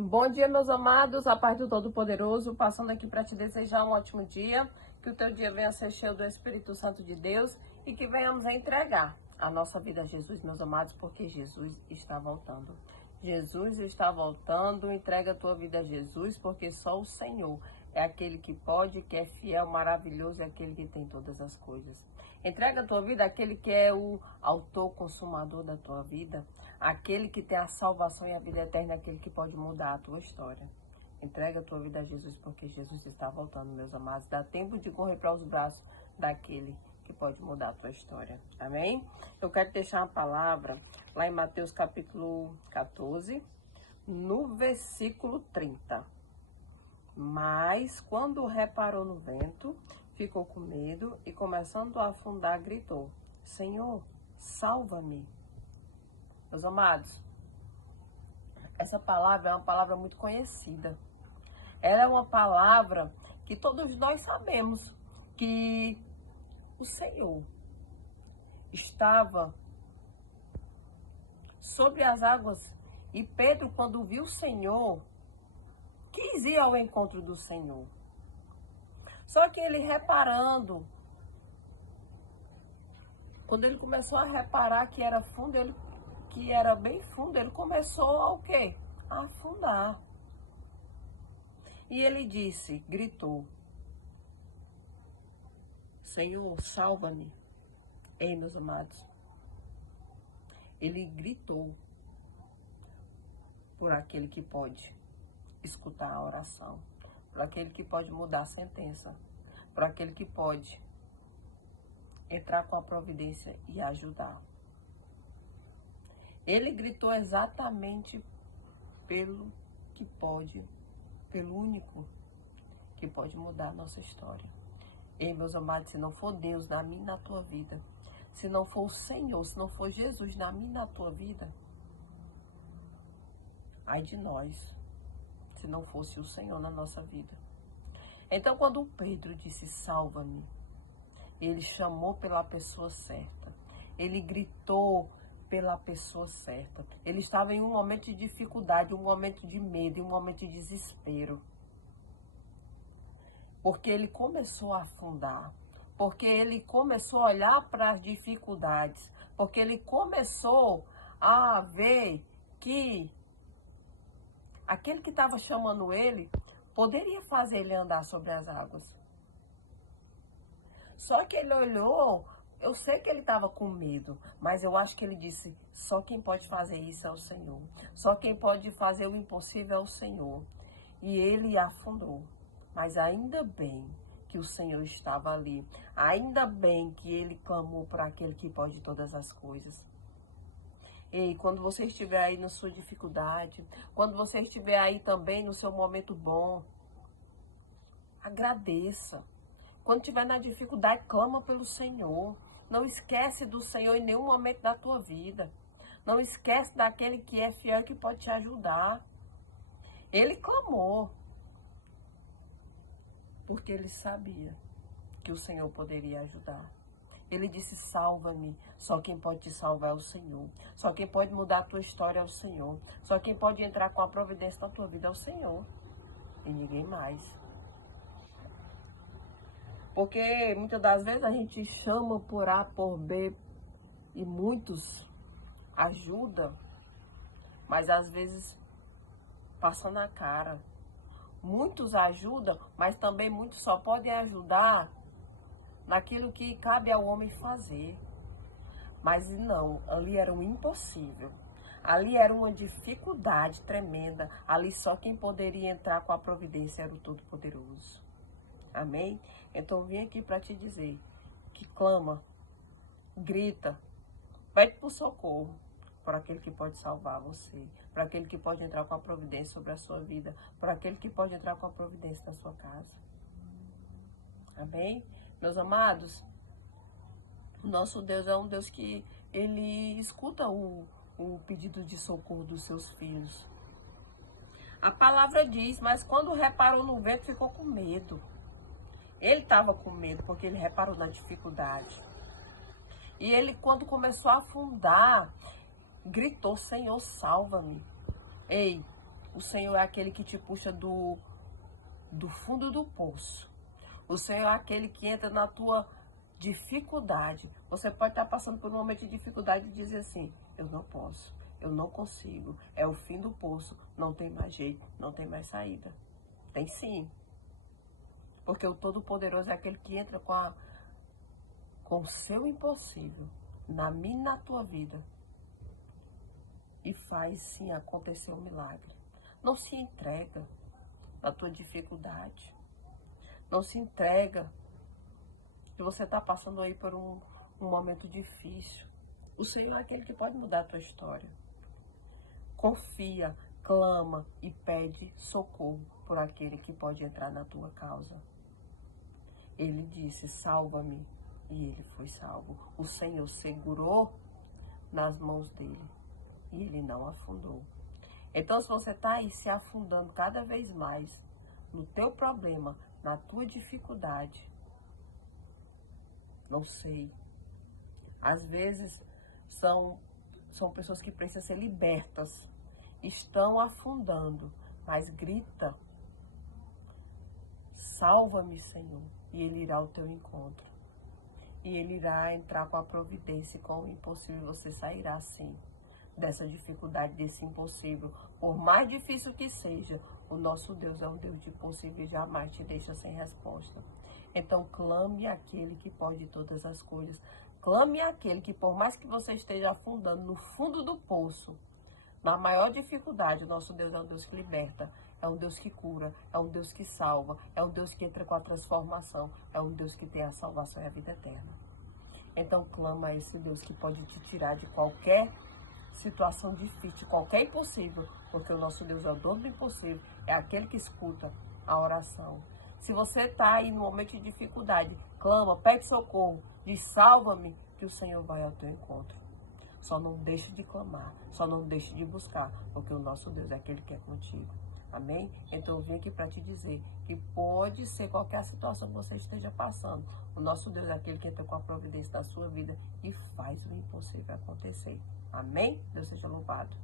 Bom dia, meus amados, a paz do Todo-Poderoso, passando aqui para te desejar um ótimo dia, que o teu dia venha ser cheio do Espírito Santo de Deus e que venhamos a entregar a nossa vida a Jesus, meus amados, porque Jesus está voltando. Jesus está voltando, entrega a tua vida a Jesus, porque só o Senhor é aquele que pode, que é fiel, maravilhoso, é aquele que tem todas as coisas. Entrega a tua vida àquele que é o autor, consumador da tua vida, aquele que tem a salvação e a vida eterna, aquele que pode mudar a tua história. Entrega a tua vida a Jesus, porque Jesus está voltando, meus amados. Dá tempo de correr para os braços daquele que pode mudar a tua história. Amém? Eu quero deixar uma palavra lá em Mateus capítulo 14, no versículo 30. Mas quando reparou no vento, ficou com medo e, começando a afundar, gritou: Senhor, salva-me. Meus amados, essa palavra é uma palavra muito conhecida. Ela é uma palavra que todos nós sabemos que o Senhor estava sobre as águas e Pedro, quando viu o Senhor, quis ir ao encontro do Senhor. Só que ele reparando, quando ele começou a reparar que era fundo, que era bem fundo, ele começou a o quê? A afundar. E ele disse, gritou: Senhor, salva-me. Ei, meus amados, ele gritou por aquele que pode escutar a oração, por aquele que pode mudar a sentença, por aquele que pode entrar com a providência e ajudar. Ele gritou exatamente pelo que pode, pelo único que pode mudar a nossa história. Ei, meus amados, se não for Deus na minha e na tua vida, se não for o Senhor, se não for Jesus na minha e na tua vida, ai de nós, se não fosse o Senhor na nossa vida. Então, quando Pedro disse, salva-me, ele chamou pela pessoa certa. Ele gritou pela pessoa certa. Ele estava em um momento de dificuldade, um momento de medo, um momento de desespero. Porque ele começou a afundar. Porque ele começou a olhar para as dificuldades. Porque ele começou a ver que aquele que estava chamando ele poderia fazer ele andar sobre as águas. Só que ele olhou, eu sei que ele estava com medo, mas eu acho que ele disse, só quem pode fazer isso é o Senhor. Só quem pode fazer o impossível é o Senhor. E ele afundou. Mas ainda bem que o Senhor estava ali. Ainda bem que ele clamou para aquele que pode todas as coisas. Ei, quando você estiver aí na sua dificuldade, quando você estiver aí também no seu momento bom, agradeça. Quando estiver na dificuldade, clama pelo Senhor. Não esquece do Senhor em nenhum momento da tua vida. Não esquece daquele que é fiel e que pode te ajudar. Ele clamou, porque ele sabia que o Senhor poderia ajudar. Ele disse, salva-me. Só quem pode te salvar é o Senhor. Só quem pode mudar a tua história é o Senhor. Só quem pode entrar com a providência na tua vida é o Senhor. E ninguém mais. Porque muitas das vezes a gente chama por A, por B, e muitos ajudam, mas às vezes passa na cara. Muitos ajudam, mas também muitos só podem ajudar naquilo que cabe ao homem fazer. Mas não, ali era um impossível. Ali era uma dificuldade tremenda. Ali só quem poderia entrar com a providência era o Todo-Poderoso. Amém? Então eu vim aqui para te dizer que clama, grita, pede por socorro para aquele que pode salvar você, para aquele que pode entrar com a providência sobre a sua vida, para aquele que pode entrar com a providência na sua casa. Amém? Meus amados, o nosso Deus é um Deus que ele escuta o pedido de socorro dos seus filhos. A palavra diz, mas quando reparou no vento, ficou com medo. Ele estava com medo porque ele reparou na dificuldade. E ele, quando começou a afundar, gritou, Senhor, salva-me. Ei, O Senhor é aquele que te puxa do fundo do poço. O Senhor é aquele que entra na tua dificuldade. Você pode estar passando por um momento de dificuldade e dizer assim: eu não posso, eu não consigo, é o fim do poço, não tem mais jeito, não tem mais saída. Tem sim. Porque o Todo-Poderoso é aquele que entra com o seu impossível na minha e na tua vida e faz sim acontecer um milagre. Não se entrega na tua dificuldade. Não se entrega que você está passando aí por um momento difícil. O Senhor é aquele que pode mudar a tua história. Confia, clama e pede socorro por aquele que pode entrar na tua causa. Ele disse: salva-me, e ele foi salvo. O Senhor segurou nas mãos dele e ele não afundou. Então, se você está aí se afundando cada vez mais no teu problema, na tua dificuldade, não sei. Às vezes são pessoas que precisam ser libertas, estão afundando, mas grita: salva-me, Senhor, e Ele irá ao teu encontro. E Ele irá entrar com a providência e com o impossível você sairá sim dessa dificuldade, desse impossível. Por mais difícil que seja, o nosso Deus é um Deus de impossível e jamais te deixa sem resposta. Então clame àquele que pode todas as coisas. Clame àquele que, por mais que você esteja afundando no fundo do poço, na maior dificuldade, o nosso Deus é um Deus que liberta, é um Deus que cura, é um Deus que salva, é um Deus que entra com a transformação, é um Deus que tem a salvação e a vida eterna. Então clama a esse Deus que pode te tirar de qualquer situação difícil, qualquer impossível, porque o nosso Deus é o dono do impossível, é aquele que escuta a oração. Se você está aí no momento de dificuldade, clama, pede socorro, diz: salva-me, que o Senhor vai ao teu encontro. Só não deixe de clamar, só não deixe de buscar, porque o nosso Deus é aquele que é contigo. Amém? Então eu vim aqui para te dizer que pode ser qualquer situação que você esteja passando, o nosso Deus é aquele que entra com a providência da sua vida e faz o impossível acontecer. Amém? Deus seja louvado.